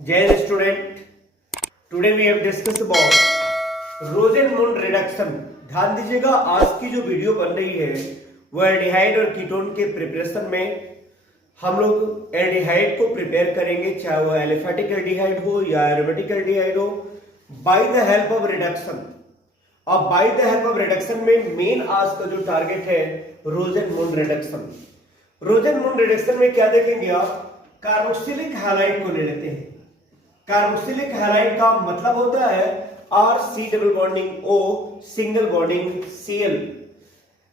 Dear student, today we have discussed about Rosen-moon reduction. ध्यान दीजिएगा, आज की जो वीडियो बन रही है वो एल्डिहाइड और कीटोन के प्रिपरेशन में हम लोग एल्डिहाइड को प्रिपेयर करेंगे, चाहे वो एलिफेटिक एल्डिहाइड हो या एरोमेटिक एल्डिहाइड हो, by the help of reduction. अब by the help of reduction में मेन आज का जो टारगेट है रोजेन-मून रिडक्शन। रोजेन-मून रिडक्शन में क्या देखेंगे आप? कार्बोक्सिलिक हैलाइड को ले लेते हैं। कार्बोक्सिलिक हैलाइड का मतलब होता है R C double bonding O single bonding Cl।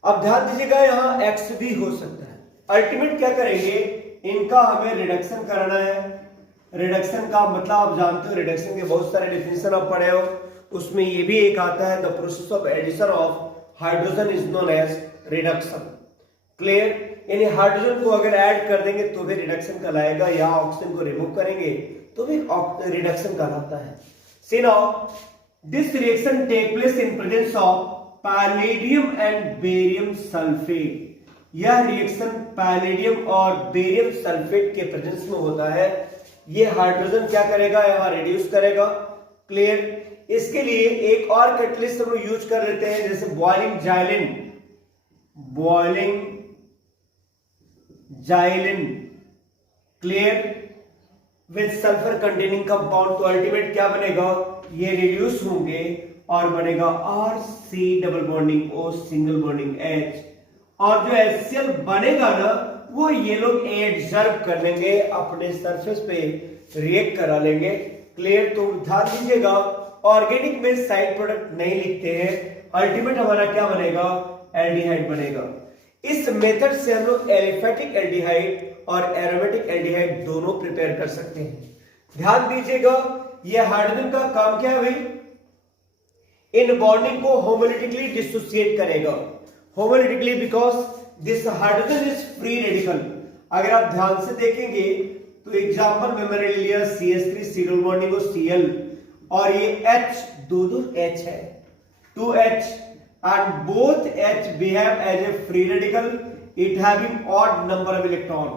अब ध्यान दीजिएगा, यहां X भी हो सकता है। अल्टीमेट क्या करेंगे, इनका हमें रिडक्शन कराना है। रिडक्शन का मतलब आप जानते हो, रिडक्शन के बहुत सारे डेफिनेशन आप पढ़े हो, उसमें ये भी एक आता है, the process of addition of hydrogen is known as reduction. Clear? यानी हाइड्रोजन को अगर ऐड कर देंगे तो भी रिडक्शन कहलाएगा, या ऑक्सीजन को रिमूव करेंगे तो भी रिडक्शन कहलाता है। See now, this reaction take place in presence of palladium and barium sulphate. यह रिएक्शन पैलेडियम और बेरियम सल्फेट के प्रेजेंस में होता है। यह हाइड्रोजन क्या करेगा, यहां रिड्यूस करेगा। क्लियर? इसके लिए एक और कैटलिस्ट हम लोग यूज कर लेते हैं, जैसे boiling xylene. Boiling xylene, clear, with sulphur containing compound. तो अल्टीमेट क्या बनेगा, ये रिड्यूस होंगे और बनेगा R C double bonding O single bonding H। और जो HCl बनेगा ना, वो ये लोग एडजर्व कर लेंगे, अपने सरफेस पे रिएक्ट करा लेंगे। क्लियर? तो ध्यान दीजिएगा, ऑर्गेनिक में साइड प्रोडक्ट नहीं लिखते हैं। अल्टीमेट हमारा क्या बनेगा, एल्डिहाइड बनेगा। इस मेथड से हम लोग एलिफेटिक एल्डिहाइड और एरोमेटिक एल्डिहाइड दोनों प्रिपेयर कर सकते हैं। ध्यान दीजिएगा, यह हाइड्रोजन का काम क्या है भाई, इन बॉन्डिंग को होमोलिटिकली डिसोसिएट करेगा। Homolytically because this hydrogen is free radical. अगर आप ध्यान से देखेंगे तो एग्जांपल में मैंने लिया CH3 सी डबल बॉन्डिंग और Cl, और ये H दो H है, 2H, and both H behave as a free radical, it having odd number of electron.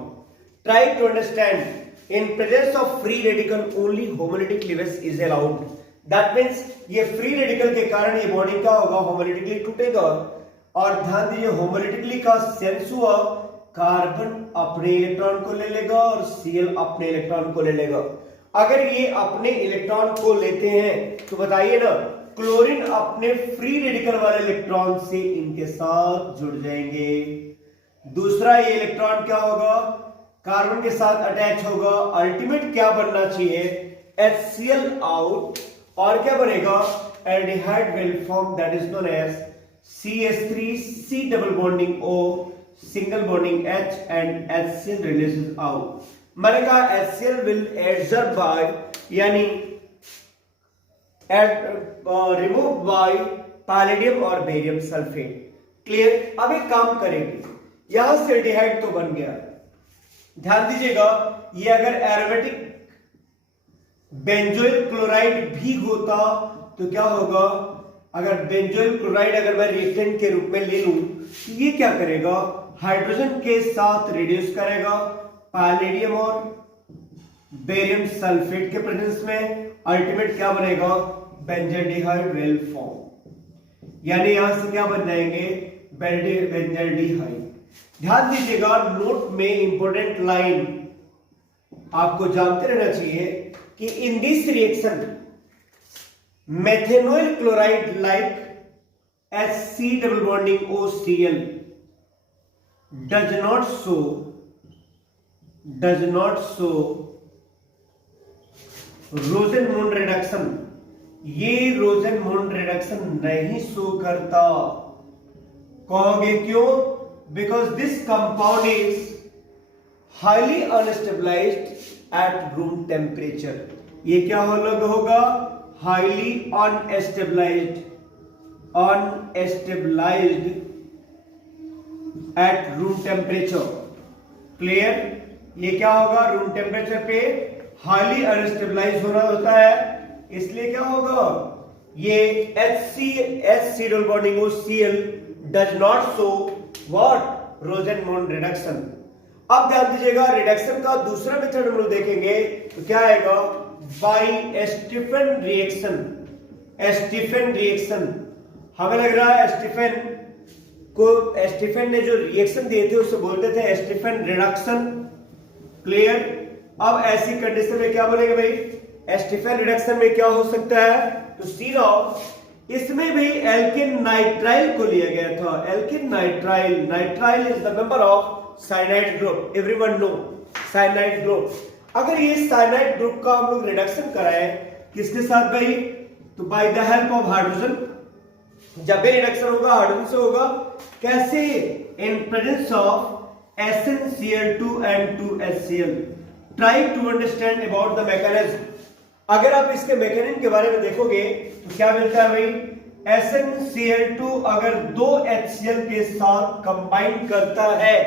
Try to understand, in presence of free radical only homolytic cleavage is allowed. That means ये free radical के कारण ये bonding क्या होगा, homolytically टूटेगा। और ध्यान दीजिए, होमोलिटिकली का सेंस हुआ कार्बन अपने इलेक्ट्रॉन को ले लेगा और Cl अपने इलेक्ट्रॉन को ले लेगा। अगर ये अपने इलेक्ट्रॉन को लेते हैं तो बताइए ना, क्लोरीन अपने फ्री रेडिकल वाले इलेक्ट्रॉन से इनके साथ जुड़ जाएंगे। दूसरा, ये इलेक्ट्रॉन क्या होगा, कार्बन के साथ अटैच होगा। अल्टीमेट क्या बनना चाहिए, HCl आउट, और क्या बनेगा, aldehyde will form, that is known as CH3 C double bonding O single bonding H and HCl releases out. मैंने कहा HCl विल एडजर्ब बाय, यानी रिमूव बाय पैलेडियम और बेरियम सल्फेट। क्लियर? अब एक काम करेंगे, यहां से एल्डिहाइड तो बन गया। ध्यान दीजिएगा, ये अगर एरोमेटिक बेंजोइल क्लोराइड भी होता तो क्या होगा, अगर बेंजोइल क्लोराइड अगर मैं रिएक्टेंट के रूप में ले लूं तो ये क्या करेगा, हाइड्रोजन के साथ रिड्यूस करेगा पैलेडियम और बेरियम सल्फेट के प्रेजेंस में। अल्टीमेट क्या बनेगा, बेंजल्डिहाइड विल फॉर्म, यानी यहां से क्या बन जाएंगे, बेंजल्डिहाइड। ध्यान दीजिएगा, नोट में इंपॉर्टेंट लाइन आपको जानते रहना चाहिए कि in this reaction methanol chloride like HC double bonding OCl does not show Rosen-moon reduction. ये रोजेन-मून रिडक्शन नहीं शो करता। कहोगे क्यों? Because this compound is highly unstabilised at room temperature. ये क्या होगा, highly unstabilised at room temperature. Clear? ये क्या होगा, रूम टेम्परेचर पे हाईली अनस्टेबलाइज होना होता है, इसलिए क्या होगा, ये HC double bonding OCl does not show what, Rosen-moon reduction. अब ध्यान दीजिएगा, रिडक्शन का दूसरा मेथड हम लोग देखेंगे तो क्या आएगा, by Stephen reaction. Stephen reaction, हमें लग रहा है स्टीफन ने जो रिएक्शन दिए थे उसे बोलते थे स्टीफन रिडक्शन। क्लियर। अब ऐसी कंडीशन में क्या बोलेंगे भाई, स्टीफन रिडक्शन में क्या हो सकता है, तो सी नाउ इसमें भी एल्किन नाइट्राइल को लिया गया था। Alkene nitrile, nitrile is the member of cyanide group, everyone know cyanide group. अगर ये साइनाइड ग्रुप का हम लोग रिडक्शन कराएं किसके साथ भाई, तो by the help of hydrogen. जब भी रिडक्शन होगा हाइड्रोजन से होगा। कैसे, in presence of SnCl2 and 2HCl। Try to understand about the mechanism. अगर आप इसके मैकेनिज्म के बारे में देखोगे तो क्या मिलता है भाई, SnCl2 अगर 2 HCl के साथ कंबाइन करता है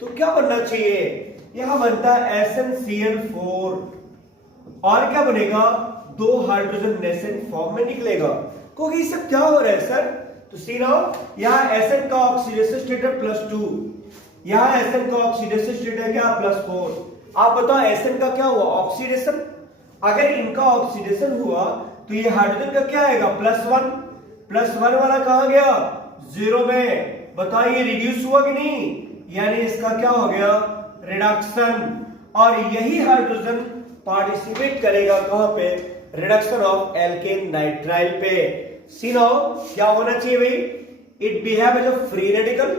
तो क्या बनना चाहिए, यहां बनता है SnCl4 और क्या बनेगा, 2 हाइड्रोजन नेसेंट फॉर्म में निकलेगा। क्योंकि ये सब क्या हो रहा है सर, तो सी नाउ यहां Sn का ऑक्सीडेशन स्टेट है +2, यहां Sn का ऑक्सीडेशन स्टेट है क्या +4। आप बताओ Sn का क्या हुआ, ऑक्सीडेशन। अगर इनका ऑक्सीडेशन हुआ तो ये हाइड्रोजन का क्या आएगा, +1। +1 वाला कहां गया, 0 में। बताइए रिड्यूस हुआ कि नहीं, यानी इसका क्या हो गया, रिडक्शन। और यही हाइड्रोजन पार्टिसिपेट करेगा कहां पे, रिडक्शन ऑफ एल्केन नाइट्राइल पे। सी नाउ क्या होना चाहिए भाई, it behave as a free radical,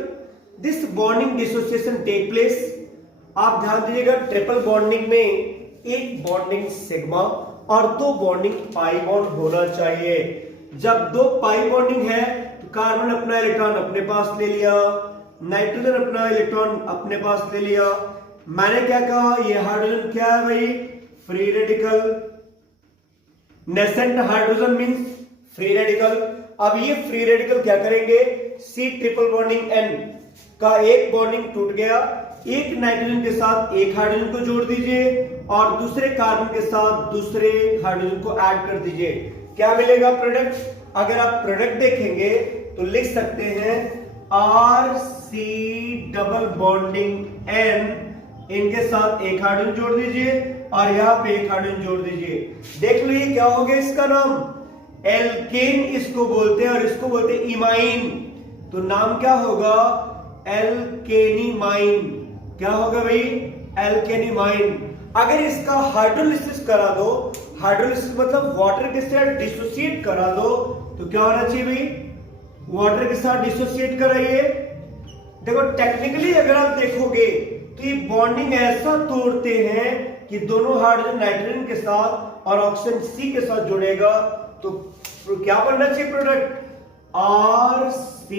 this bonding dissociation take place. आप ध्यान दीजिएगा, ट्रिपल बॉन्डिंग में एक बॉन्डिंग सिग्मा और 2 बॉन्डिंग पाई बॉन्ड होना चाहिए। जब 2 पाई बॉन्डिंग है तो कार्बन अपना इलेक्ट्रॉन अपने पास ले लिया, नाइट्रोजन अपना इलेक्ट्रॉन अपने पास ले लिया। मैंने क्या कहा, ये हाइड्रोजन क्या है भाई, free radical. Nascent hydrogen means free radical. अब ये फ्री रेडिकल क्या करेंगे, C ट्रिपल बॉन्डिंग N का एक बॉन्डिंग टूट गया, एक नाइट्रोजन के साथ एक हाइड्रोजन को जोड़ दीजिए और दूसरे कार्बन के साथ दूसरे हाइड्रोजन को ऐड कर दीजिए। क्या मिलेगा प्रोडक्ट, अगर आप प्रोडक्ट देखेंगे तो लिख सकते हैं RC डबल बॉन्डिंग N, इनके साथ एक हाइड्रोजन जोड़ दीजिए और यहां पे एक हाइड्रोजन जोड़ दीजिए। देख लीजिए क्या हो गया, इसका नाम एल्केन इसको बोलते हैं और इसको बोलते हैं इमाइन। तो नाम क्या होगा, एल्केनीमाइन। क्या होगा भाई, एल्केनीमाइन। अगर इसका हाइड्रोलिसिस करा दो, हाइड्रोलिसिस मतलब वाटर के साथ डिसोसिएट करा दो, तो क्या होना चाहिए भाई, वाटर के साथ डिसोसिएट कराइए। देखो टेक्निकली अगर आप देखोगे तो ये बॉन्डिंग ऐसा तोड़ते हैं कि दोनों हाइड्रोजन नाइट्रोजन के साथ और ऑक्सीजन C के साथ जुड़ेगा। तो क्या बनना चाहिए product, RC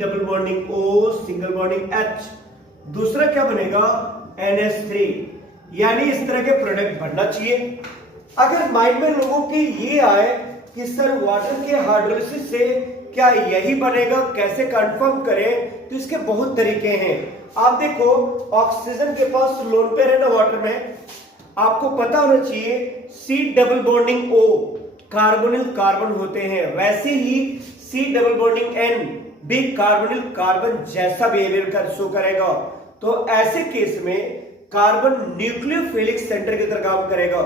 double bonding O single bonding H। दूसरा क्या बनेगा, NH3। यानी इस तरह के प्रोडक्ट बनना चाहिए। अगर माइंड में लोगों की ये आए कि सर वाटर के हाइड्रोलिसिस से क्या यही बनेगा, कैसे कंफर्म करें, तो इसके बहुत तरीके हैं। आप देखो ऑक्सीजन के पास लोन पेयर है ना वाटर में, आपको पता होना चाहिए C double bonding O carbonyl carbon होते हैं, वैसे ही C डबल बॉन्डिंग N भी कार्बोनिल कार्बन जैसा बिहेवियर कर शो करेगा। तो ऐसे केस में कार्बन न्यूक्लियोफिलिक सेंटर की तरह काम करेगा।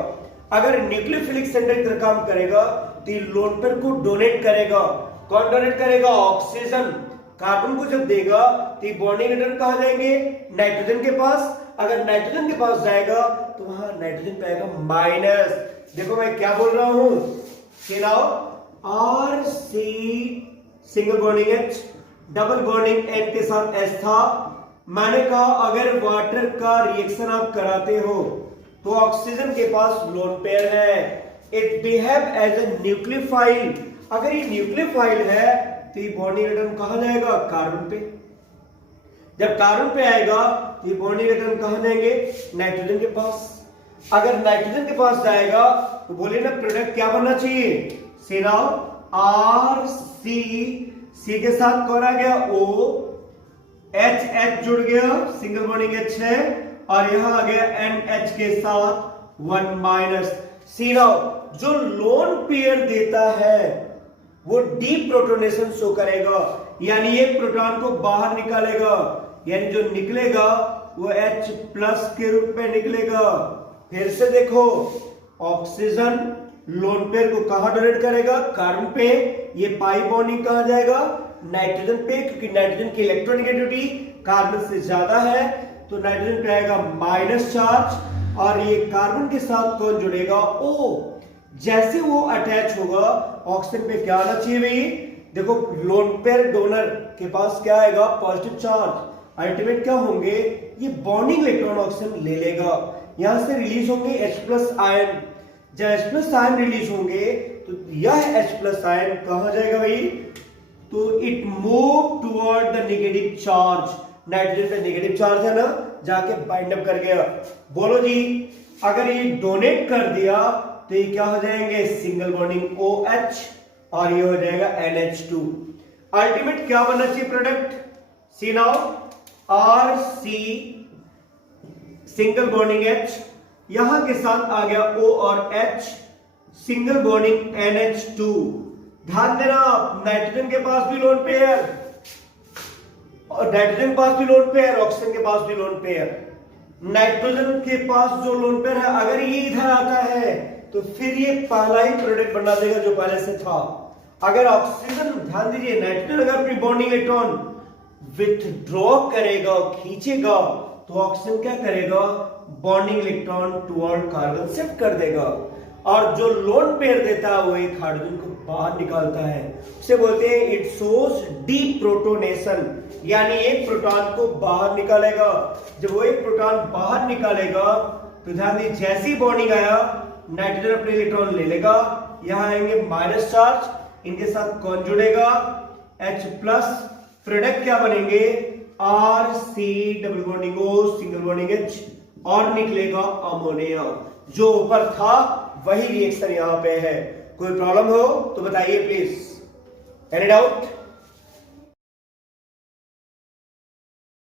अगर न्यूक्लियोफिलिक सेंटर की तरह काम करेगा तो लोन पेयर को डोनेट करेगा। कौन डोनेट करेगा, ऑक्सीजन। कार्बन को जब देगा तो बॉन्डिंग रिटर्न कहां जाएंगे, नाइट्रोजन के पास। अगर नाइट्रोजन के पास जाएगा तो वहां नाइट्रोजन पे आएगा माइनस। देखो मैं क्या बोल रहा हूं, RC single bonding H double bonding N के साथ S था। मैंने कहा अगर वाटर का रिएक्शन आप कराते हो तो ऑक्सीजन के पास लोन पेयर है, it behave as a nucleophile. अगर ये न्यूक्लियोफाइल है तो ये बॉन्डिंग रिटर्न कहां जाएगा, कार्बन पे। जब कार्बन पे आएगा तो ये बॉन्डिंग रिटर्न कहां जाएंगे, नाइट्रोजन के पास। अगर नाइट्रोजन के पास जाएगा तो बोलिए ना प्रोडक्ट क्या बनना चाहिए, सिनाओ RC, C के साथ कौन आ गया, O, H जुड़ गया, सिंगल बॉन्डिंग H है, और यहां आ गया NH के साथ 1 माइनस। सिनाओ जो लोन पेयर देता है वो डी प्रोटोनेशन शो करेगा, यानी एक प्रोटॉन को बाहर निकालेगा, यानी जो निकलेगा वो H प्लस के रूप में निकलेगा। फिर से देखो ऑक्सीजन लोन पेयर को कहां डोनेट करेगा, कार्बन पे। ये पाई बॉन्डिंग कहां जाएगा, नाइट्रोजन पे, क्योंकि नाइट्रोजन की इलेक्ट्रोनेगेटिविटी कार्बन से ज्यादा है, तो नाइट्रोजन पे आएगा माइनस चार्ज, और ये कार्बन के साथ कौन जुड़ेगा, O। जैसे वो अटैच होगा ऑक्सीजन पे क्या आना चाहिए भाई, देखो लोन पेयर डोनर के पास क्या आएगा, पॉजिटिव चार्ज। अल्टीमेट क्या होंगे, ये बॉन्डिंग इलेक्ट्रॉन ऑक्सीजन ले लेगा, यहां से रिलीज होंगे H+ आयन। जब H+ आयन रिलीज होंगे तो यह H+ आयन कहां जाएगा भाई, तो it move toward the negative charge. Nitrogen पे नेगेटिव चार्ज है ना, जाके बाइंड अप कर गया। बोलो जी, अगर ये डोनेट कर दिया तो ये क्या हो जाएंगे, सिंगल बॉन्डिंग OH, और ये हो जाएगा NH2। अल्टीमेट क्या बनना चाहिए product, see now, RC single bonding H, यहां के साथ आ गया O और H, सिंगल बॉन्डिंग NH2। ध्यान देना, नाइट्रोजन के पास भी लोन पेयर, और नाइट्रोजन के पास भी लोन पेयर, ऑक्सीजन के पास भी लोन पेयर। नाइट्रोजन के पास जो लोन पेयर है, अगर ये इधर आता है तो फिर ये पहला ही प्रोडक्ट बना देगा जो पहले से था। अगर ऑक्सीजन, ध्यान दीजिए, नाइट्रोजन अगर अपनी बॉन्डिंग इलेक्ट्रॉन विथड्रॉ करेगा, खींचेगा, तो ऑक्सीजन क्या करेगा, bonding electron toward carbon shift कर देगा, और जो लोन पेयर देता है वो एक हाइड्रोजन को बाहर निकालता है। उसे बोलते हैं इट शोज डीप्रोटोनेशन, यानी एक प्रोटॉन को बाहर निकालेगा। जब वो एक प्रोटॉन बाहर निकालेगा तो ध्यान दीजिए, जैसी बॉन्डिंग आया नाइट्रोजन अपने इलेक्ट्रॉन ले लेगा, यहां आएंगे माइनस चार्ज, इनके साथ कौन जुड़ेगा, H+, प्रोडक्ट क्या बनेंगे, RC double bonding O single bonding H, और निकलेगा अमोनिया। जो ऊपर था वही रिएक्शन यहां पे है। कोई प्रॉब्लम हो तो बताइए प्लीज। Any doubt?